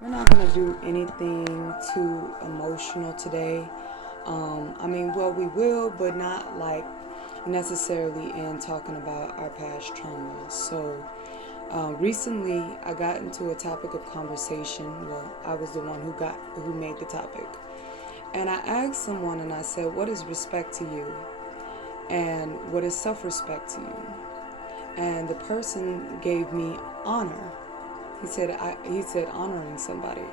We're not going to do anything too emotional today. Well, we will, but not like necessarily in talking about our past traumas. So, recently I got into a topic of conversation. Well, I was the one who made the topic, and I asked someone, and I said, "What is respect to you?" And what is self-respect to you? And the person gave me honor. He said honoring somebody.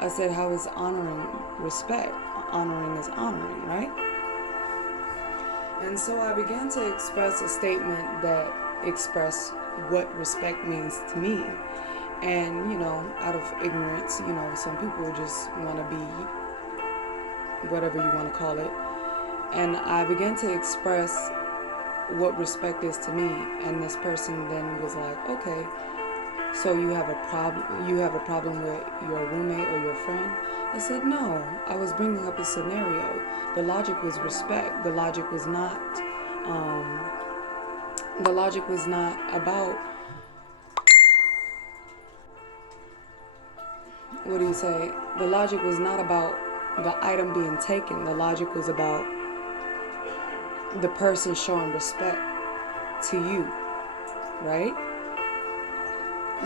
I said, how is honoring respect? Honoring is honoring, right? And so I began to express a statement that expressed what respect means to me. And, out of ignorance, some people just want to be whatever you want to call it. And I began to express what respect is to me. And this person then was like, okay, so you have a problem with your roommate or your friend? I said, no, I was bringing up a scenario. The logic was respect. The logic was not about, what do you say? The logic was not about the item being taken. The logic was about the person showing respect to you, right?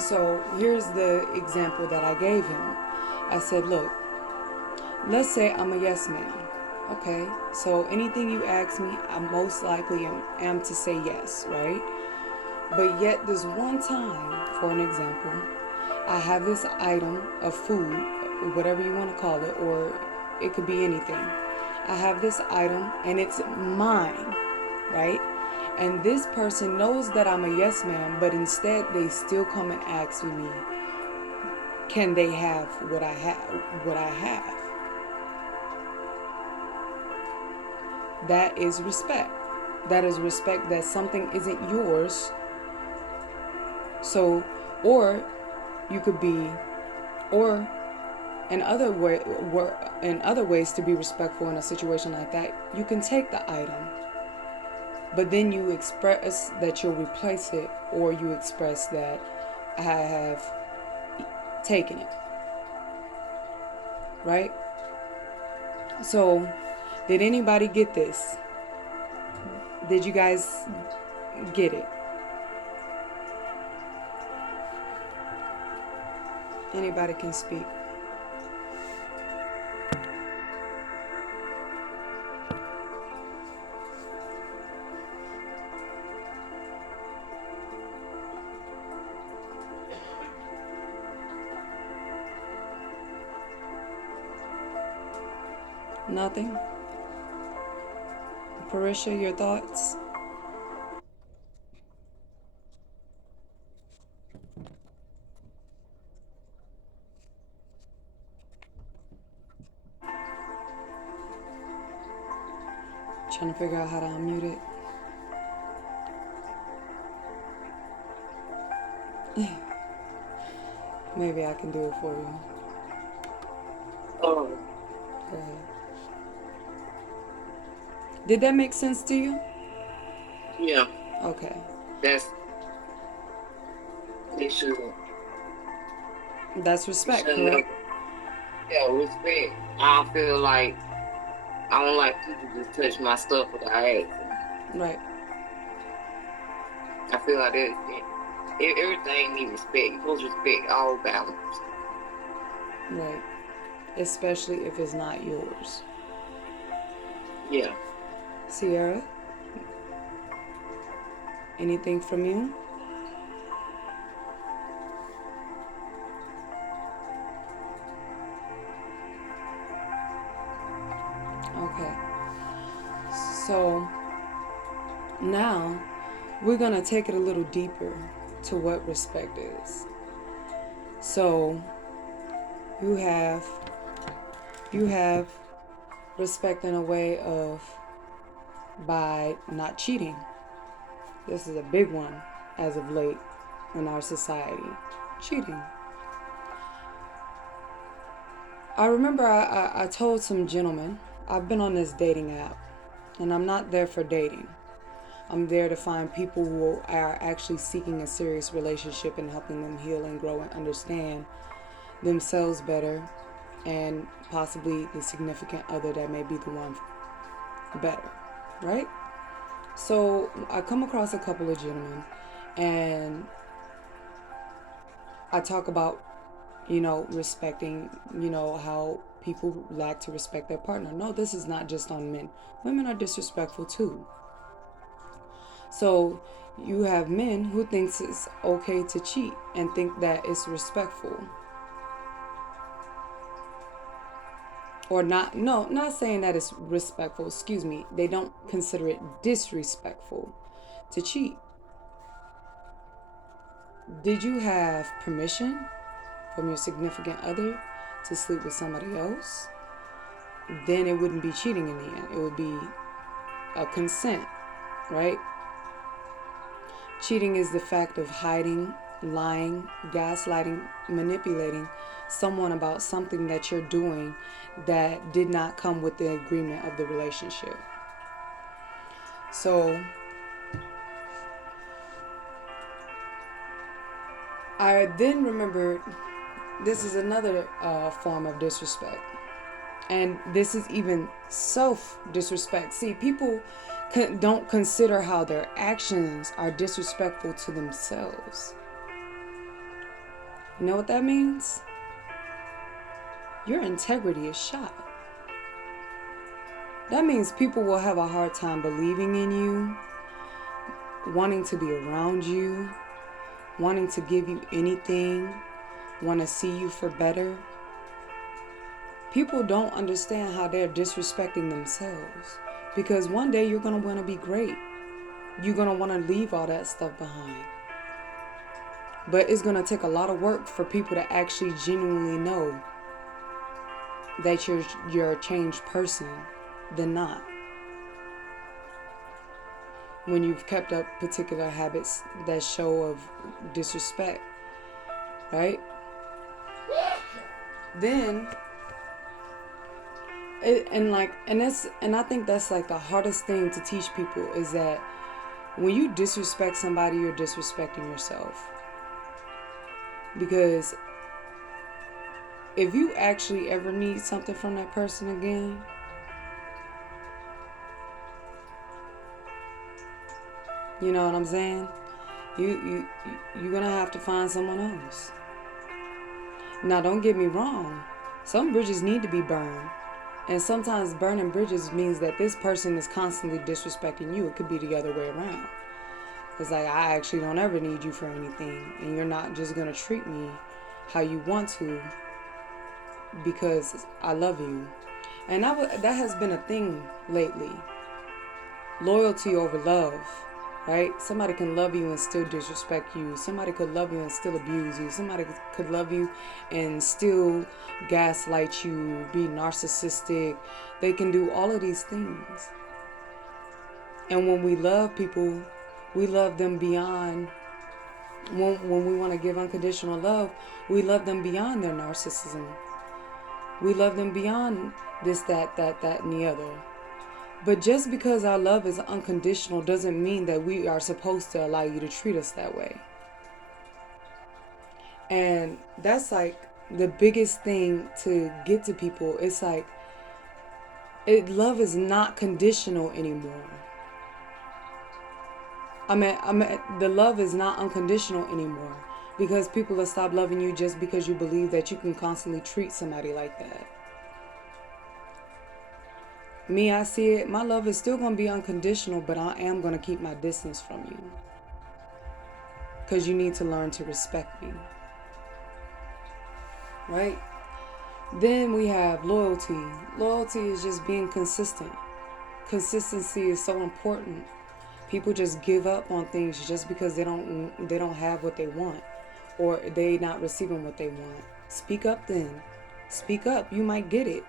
So here's the example that I gave him. I said, look, let's say I'm a yes man. Okay, so anything you ask me, I most likely am to say yes, right? But yet, this one time, for an example, I have this item of food, whatever you want to call it, or it could be anything. I have this item and it's mine, right? And this person knows that I'm a yes man, but instead they still come and ask me, can they have what I have? That is respect. That is respect that something isn't yours. So, or you could be, or in other ways to be respectful in a situation like that, you can take the item, but then you express that you'll replace it, or you express that I have taken it, right? So, did anybody get this? Did you guys get it? Anybody can speak. Nothing? Parisha, your thoughts? Trying to figure out how to unmute it. Maybe I can do it for you. Oh, Go ahead. Did that make sense to you? yeah, Okay. that's they should That's they respect, should never. correct? Yeah, respect. I feel like I don't like people just touch my stuff without asking. Right. I feel like everything needs respect. You supposed to respect all balance. Right. Especially if it's not yours. Yeah. Sierra, anything from you? Okay. So now we're going to take it a little deeper to what respect is. So you have you have respect in a way of by not cheating. This is a big one as of late in our society. Cheating. I remember I told some gentlemen, I've been on this dating app, and I'm not there for dating. I'm there to find people who are actually seeking a serious relationship and helping them heal and grow and understand themselves better, and possibly the significant other that may be the one better, right? So I come across a couple of gentlemen, and I talk about, respecting, how people lack to respect their partner. No, this is not just on men. Women are disrespectful too. So you have men who thinks it's okay to cheat and think that it's respectful. Or not, no, not saying that it's respectful, excuse me. They don't consider it disrespectful to cheat. Did you have permission from your significant other to sleep with somebody else? Then it wouldn't be cheating in the end. It would be a consent, right? Cheating is the fact of hiding, lying, gaslighting, manipulating someone about something that you're doing that did not come with the agreement of the relationship. So I then remembered this is another form of disrespect. And this is even self-disrespect. See, people don't consider how their actions are disrespectful to themselves. You know what that means? Your integrity is shot. That means people will have a hard time believing in you, wanting to be around you, wanting to give you anything, want to see you for better. People don't understand how they're disrespecting themselves, because one day you're going to want to be great. You're going to want to leave all that stuff behind. But it's going to take a lot of work for people to actually genuinely know that you're a changed person than not. When you've kept up particular habits that show of disrespect, right? Then and I think that's like the hardest thing to teach people, is that when you disrespect somebody, you're disrespecting yourself. Because if you actually ever need something from that person again, you know what I'm saying? You're gonna have to find someone else. Now, don't get me wrong. Some bridges need to be burned. And sometimes burning bridges means that this person is constantly disrespecting you. It could be the other way around. It's like, I actually don't ever need you for anything, and you're not just gonna treat me how you want to because I love you. And that has been a thing lately. Loyalty over love, right? Somebody can love you and still disrespect you. Somebody could love you and still abuse you. Somebody could love you and still gaslight you, be narcissistic. They can do all of these things. And when we love people, we love them beyond. When we want to give unconditional love, we love them beyond their narcissism. We love them beyond this, that, and the other. But just because our love is unconditional doesn't mean that we are supposed to allow you to treat us that way. And that's like the biggest thing to get to people. It's like, love is not conditional anymore. I mean, the love is not unconditional anymore, because people will stop loving you just because you believe that you can constantly treat somebody like that. Me, I see it. My love is still going to be unconditional, but I am going to keep my distance from you, because you need to learn to respect me. Right? Then we have loyalty. Loyalty is just being consistent. Consistency is so important. People just give up on things just because they don't have what they want, or they not receiving what they want. Speak up then. Speak up. You might get it.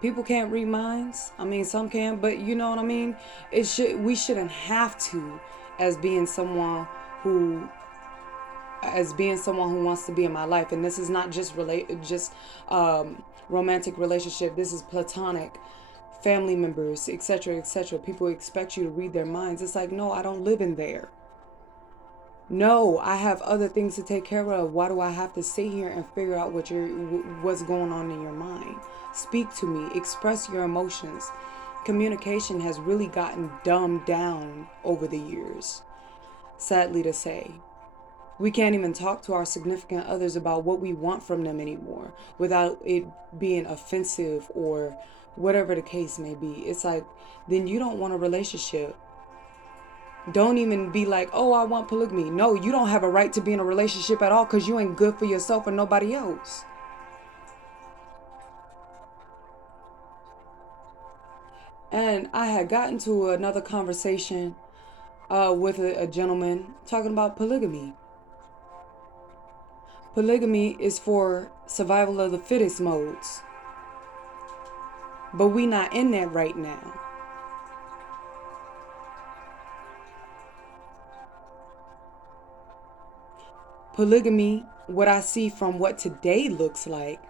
People can't read minds. I mean, some can, but you know what I mean? We shouldn't have to, as being someone who wants to be in my life. And this is not just romantic relationship. This is platonic, family members, etc., etc. People expect you to read their minds. It's like, no, I don't live in there. No, I have other things to take care of. Why do I have to sit here and figure out what's going on in your mind? Speak to me. Express your emotions. Communication has really gotten dumbed down over the years, sadly to say. We can't even talk to our significant others about what we want from them anymore without it being offensive or whatever the case may be. It's like, then you don't want a relationship. Don't even be like, oh, I want polygamy. No, you don't have a right to be in a relationship at all because you ain't good for yourself or nobody else. And I had gotten to another conversation with a gentleman talking about polygamy. Polygamy is for survival of the fittest modes. But we not in that right now. Polygamy, what I see from what today looks like,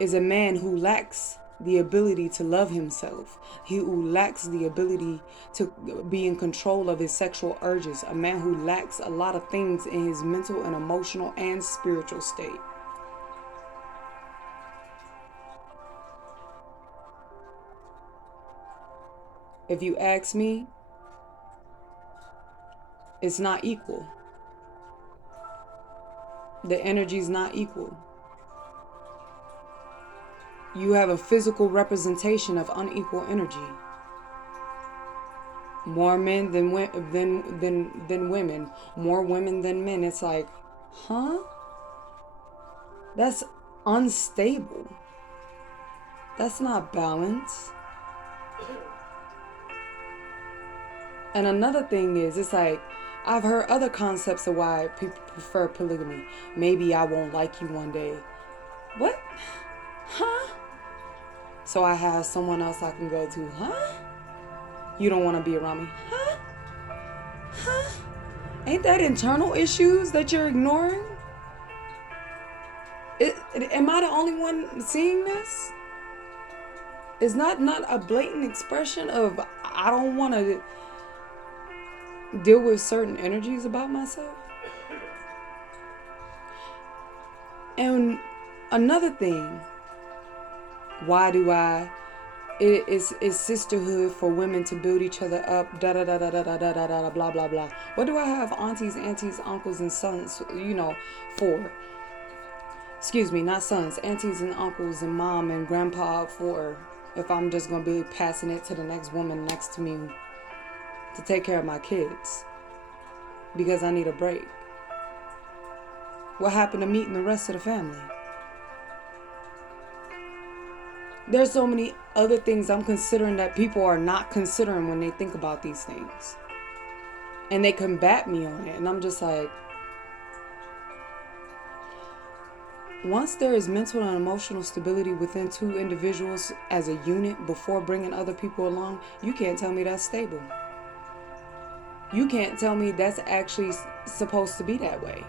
is a man who lacks the ability to love himself. He who lacks the ability to be in control of his sexual urges. A man who lacks a lot of things in his mental and emotional and spiritual state. If you ask me, it's not equal. The energy is not equal. You have a physical representation of unequal energy. More men than women, more women than men. It's like, huh? That's unstable. That's not balance. And another thing is, it's like, I've heard other concepts of why people prefer polygamy. Maybe I won't like you one day. What? Huh? So I have someone else I can go to. Huh? You don't want to be around me. Huh? Huh? Ain't that internal issues that you're ignoring? Am I the only one seeing this? Is not a blatant expression of I don't want to deal with certain energies about myself? And another thing, why do I? It's sisterhood for women to build each other up. Da da da da da da da da da blah blah blah. What do I have aunties, uncles, and sons? For? Excuse me, not sons, aunties and uncles and mom and grandpa for. If I'm just gonna be passing it to the next woman next to me to take care of my kids because I need a break. What happened to meeting the rest of the family? There's so many other things I'm considering that people are not considering when they think about these things. And they combat me on it. And I'm just like, once there is mental and emotional stability within two individuals as a unit before bringing other people along, you can't tell me that's stable. You can't tell me that's actually supposed to be that way.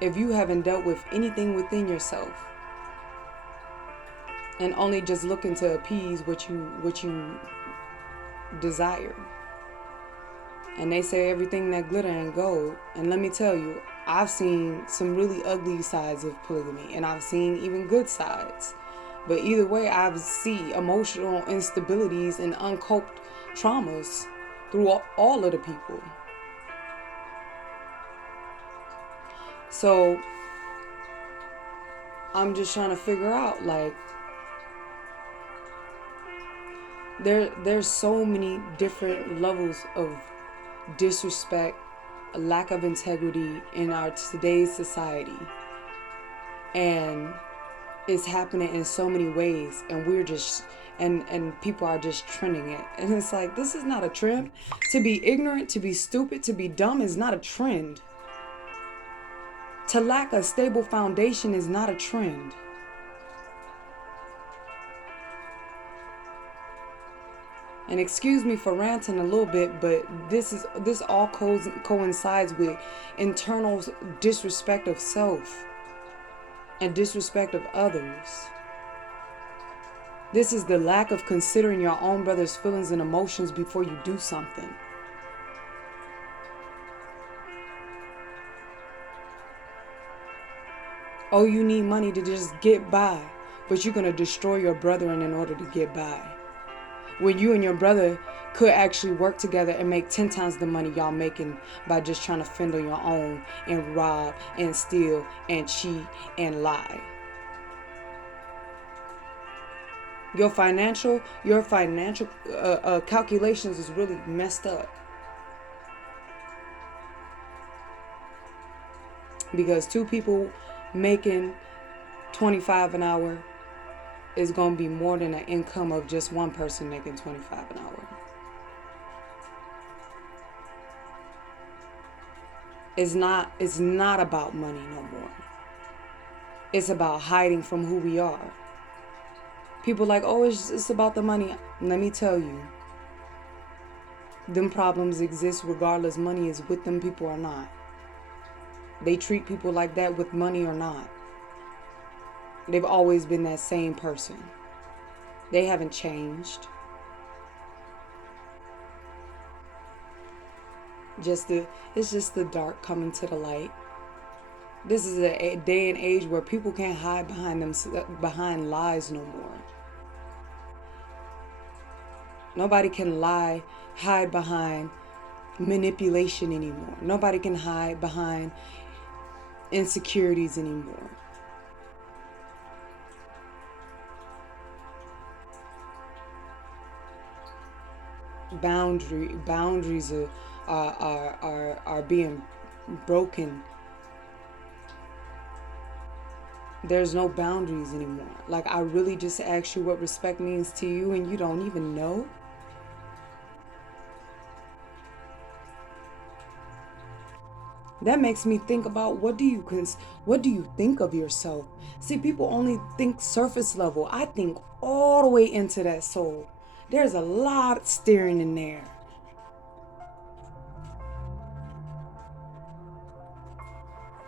If you haven't dealt with anything within yourself and only just looking to appease what you desire. And they say everything that glitter ain't gold. And let me tell you, I've seen some really ugly sides of polygamy, and I've seen even good sides. But either way, I see emotional instabilities and uncoped traumas through all of the people. So I'm just trying to figure out, like, there's so many different levels of disrespect, a lack of integrity in our today's society, and it's happening in so many ways, and we're just and people are just trending it. And it's like, this is not a trend. To be ignorant, to be stupid, to be dumb is not a trend. To lack a stable foundation is not a trend. And excuse me for ranting a little bit, but this all coincides with internal disrespect of self and disrespect of others. This is the lack of considering your own brother's feelings and emotions before you do something. Oh, you need money to just get by, but you're going to destroy your brethren in order to get by. When you and your brother could actually work together and make 10 times the money y'all making by just trying to fend on your own and rob and steal and cheat and lie. Your financial calculations is really messed up. Because two people making 25 an hour is going to be more than an income of just one person making 25 an hour. It's not about money no more. It's about hiding from who we are. People like, oh, it's about the money. Let me tell you, them problems exist regardless money is with them people or not. They treat people like that with money or not. They've always been that same person. They haven't changed. It's just the dark coming to the light. This is a day and age where people can't hide behind lies no more. Nobody can hide behind manipulation anymore. Nobody can hide behind insecurities anymore. Boundaries are being broken. There's no boundaries anymore. Like, I really just asked you what respect means to you and you don't even know. That makes me think about what do you think of yourself? See, people only think surface level. I think all the way into that soul. There's a lot stirring in there.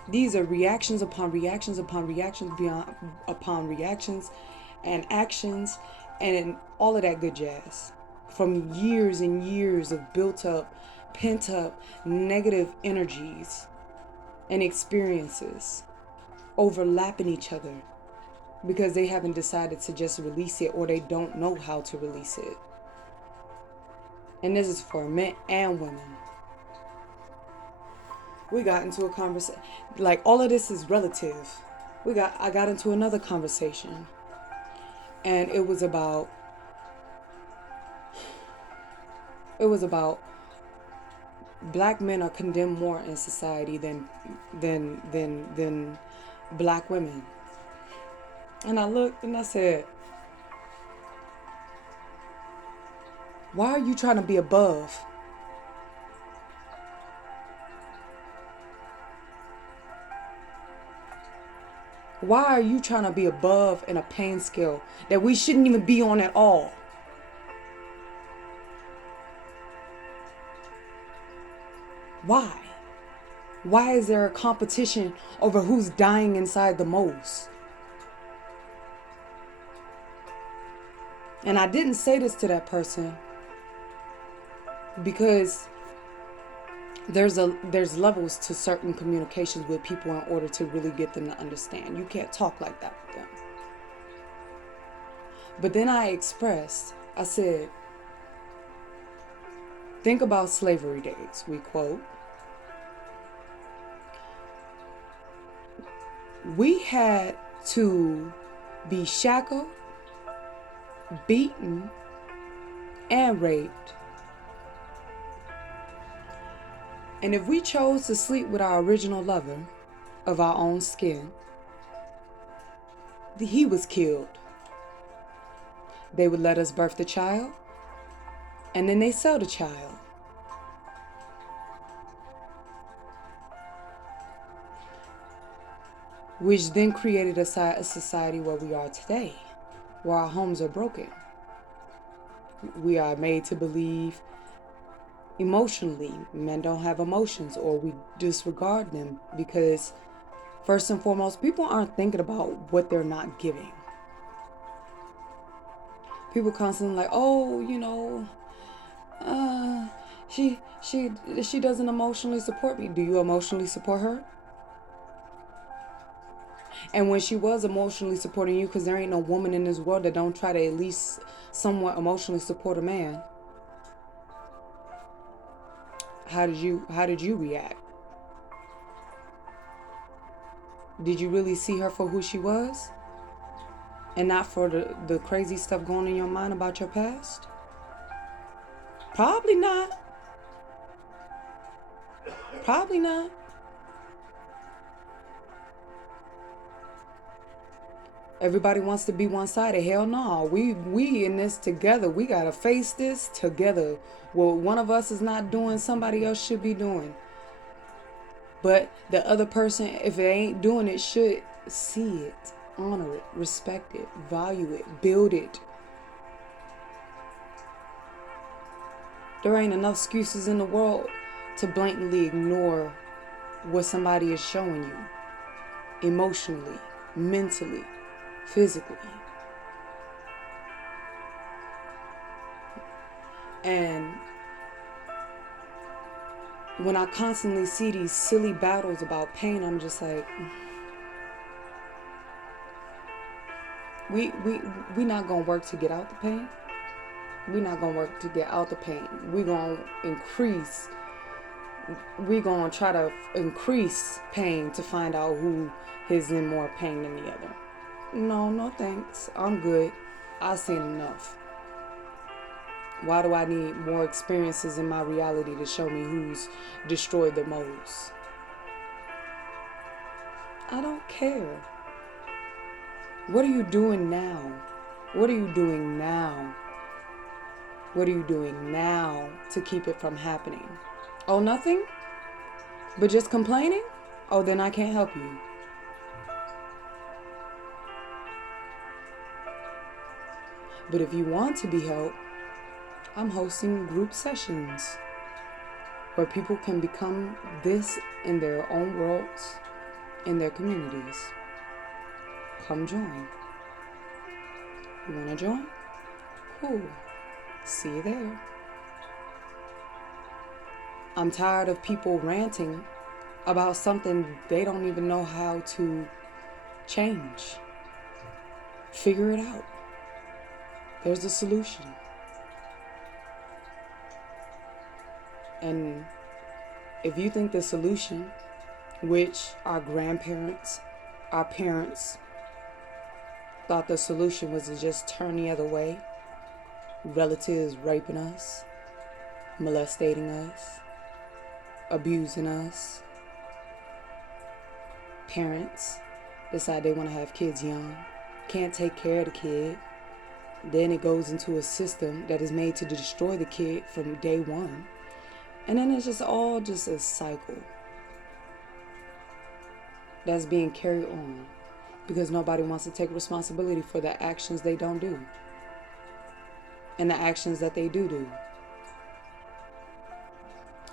These are reactions upon reactions upon reactions upon reactions and actions and all of that good jazz. From years and years of built up, pent up negative energies and experiences overlapping each other because they haven't decided to just release it or they don't know how to release it. And this is for men and women. We got into a conversation, like all of this is relative. I got into another conversation and it was about black men are condemned more in society than black women. And I looked and I said, why are you trying to be above? Why are you trying to be above in a pain scale that we shouldn't even be on at all? Why? Why is there a competition over who's dying inside the most? And I didn't say this to that person because there's levels to certain communications with people in order to really get them to understand. You can't talk like that with them. But then I said, think about slavery days, we quote. We had to be shackled, beaten, and raped. And if we chose to sleep with our original lover of our own skin, he was killed. They would let us birth the child, and then they sell the child. Which then created a society where we are today, where our homes are broken. We are made to believe emotionally men don't have emotions, or we disregard them because first and foremost, people aren't thinking about what they're not giving. People constantly like, oh, she doesn't emotionally support me. Do you emotionally support her? And when she was emotionally supporting you, because there ain't no woman in this world that don't try to at least somewhat emotionally support a man, how did you react? Did you really see her for who she was? And not for the crazy stuff going in your mind about your past? Probably not. Probably not. Everybody wants to be one-sided. Hell no. We in this together. We gotta face this together. What one of us is not doing, somebody else should be doing. But the other person, if it ain't doing it, should see it, honor it, respect it, value it, build it. There ain't enough excuses in the world to blatantly ignore what somebody is showing you emotionally, mentally, physically. And when I constantly see these silly battles about pain, I'm just like, we not gonna work to get out the pain. We're not gonna work to get out the pain. We're gonna try to increase pain to find out who is in more pain than the other. No thanks. I'm good. I've seen enough. Why do I need more experiences in my reality to show me who's destroyed the most? I don't care. What are you doing now? What are you doing now? What are you doing now to keep it from happening? Oh, nothing? But just complaining? Oh, then I can't help you. But if you want to be helped, I'm hosting group sessions where people can become this in their own worlds, in their communities. Come join. You want to join? Cool. See you there. I'm tired of people ranting about something they don't even know how to change. Figure it out. There's a solution. And if you think the solution, which our grandparents, our parents, thought the solution was to just turn the other way, relatives raping us, molesting us, abusing us, parents decide they want to have kids young, can't take care of the kid, then it goes into a system that is made to destroy the kid from day one, and then it's just all just a cycle that's being carried on because nobody wants to take responsibility for the actions they don't do and the actions that they do.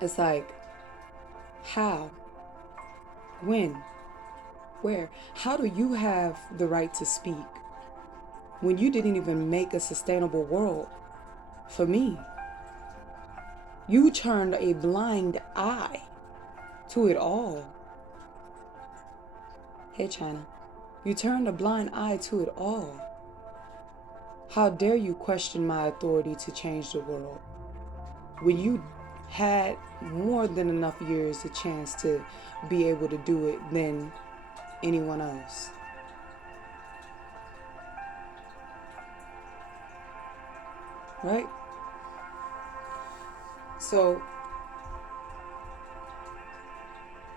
It's like, how, when, where? How do you have the right to speak when you didn't even make a sustainable world for me? You turned a blind eye to it all. Hey, China. You turned a blind eye to it all. How dare you question my authority to change the world when you had more than enough years a chance to be able to do it than anyone else? Right? So,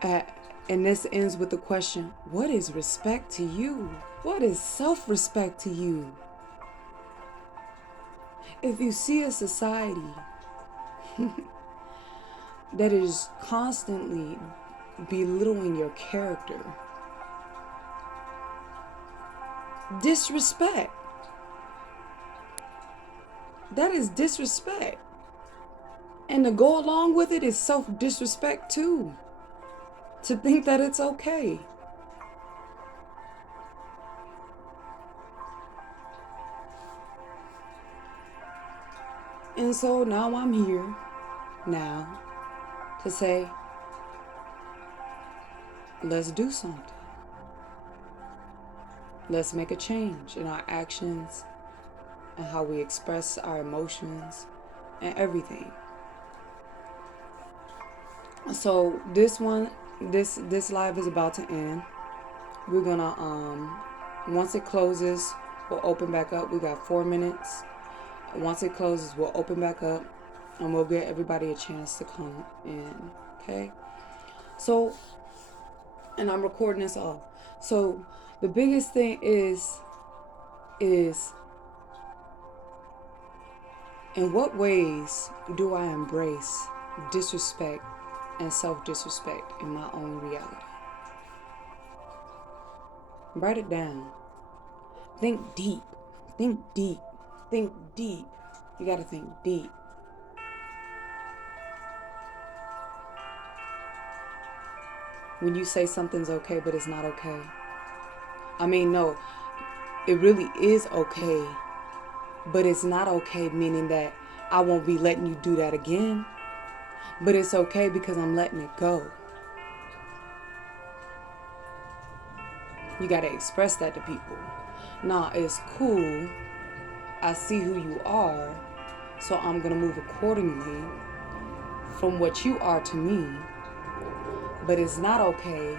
and this ends with the question, what is respect to you? What is self-respect to you? If you see a society that is constantly belittling your character, disrespect, that is disrespect. And to go along with it is self-disrespect too. To think that it's okay. And so now I'm here now to say, let's do something. Let's make a change in our actions and how we express our emotions and everything. So this live is about to end. We're gonna once it closes, we'll open back up. We got 4 minutes. Once it closes, we'll open back up and we'll give everybody a chance to come in. Okay? So, and I'm recording this off. So the biggest thing is in what ways do I embrace disrespect and self-disrespect in my own reality? Write it down. Think deep. Think deep. Think deep. You gotta think deep. When you say something's okay, but it's not okay. I mean, no, it really is okay, but it's not okay, meaning that I won't be letting you do that again. But it's okay because I'm letting it go. You gotta express that to people. Nah, it's cool. I see who you are, so I'm gonna move accordingly from what you are to me. But it's not okay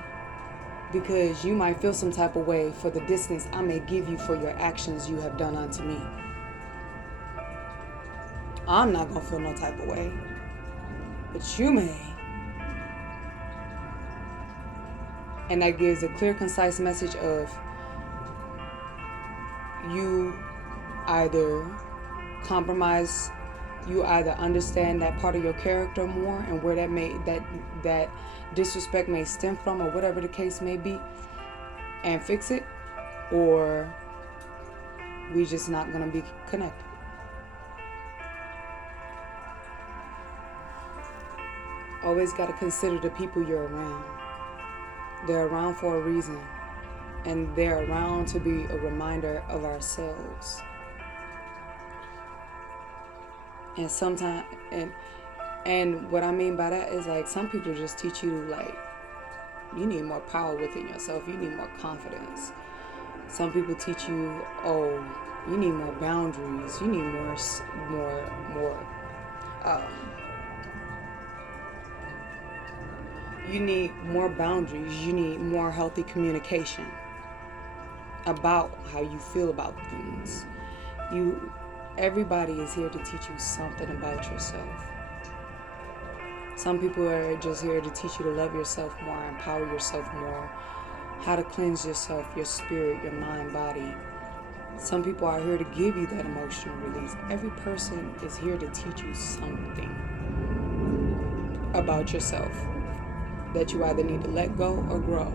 because you might feel some type of way for the distance I may give you for your actions you have done unto me. I'm not gonna feel no type of way, but you may. And that gives a clear, concise message of you either compromise, you either understand that part of your character more and where that disrespect may stem from, or whatever the case may be, and fix it, or we just not gonna be connected. Always gotta consider the people you're around. They're around for a reason, and they're around to be a reminder of ourselves. And sometimes, and what I mean by that is, like, some people just teach you, like, you need more power within yourself, you need more confidence. Some people teach you, oh, you need more boundaries, you need you need more boundaries, you need more healthy communication about how you feel about things. Everybody is here to teach you something about yourself. Some people are just here to teach you to love yourself more, empower yourself more, how to cleanse yourself, your spirit, your mind, body. Some people are here to give you that emotional release. Every person is here to teach you something about yourself that you either need to let go or grow.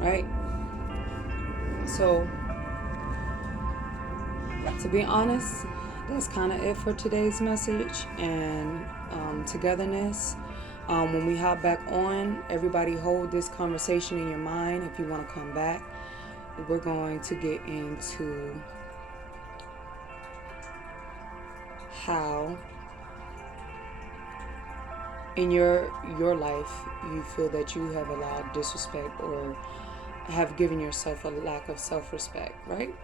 Right? So, to be honest, that's kind of it for today's message and togetherness. When we hop back on, everybody hold this conversation in your mind. If you want to come back, we're going to get into how in your life you feel that you have allowed disrespect or have given yourself a lack of self-respect, right?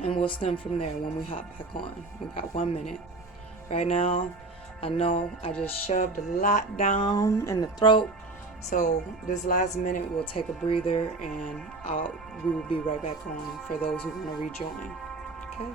And we'll stem from there when we hop back on. We got 1 minute. Right now, I know I just shoved a lot down in the throat. So this last minute, we'll take a breather and we will be right back on for those who want to rejoin. Okay?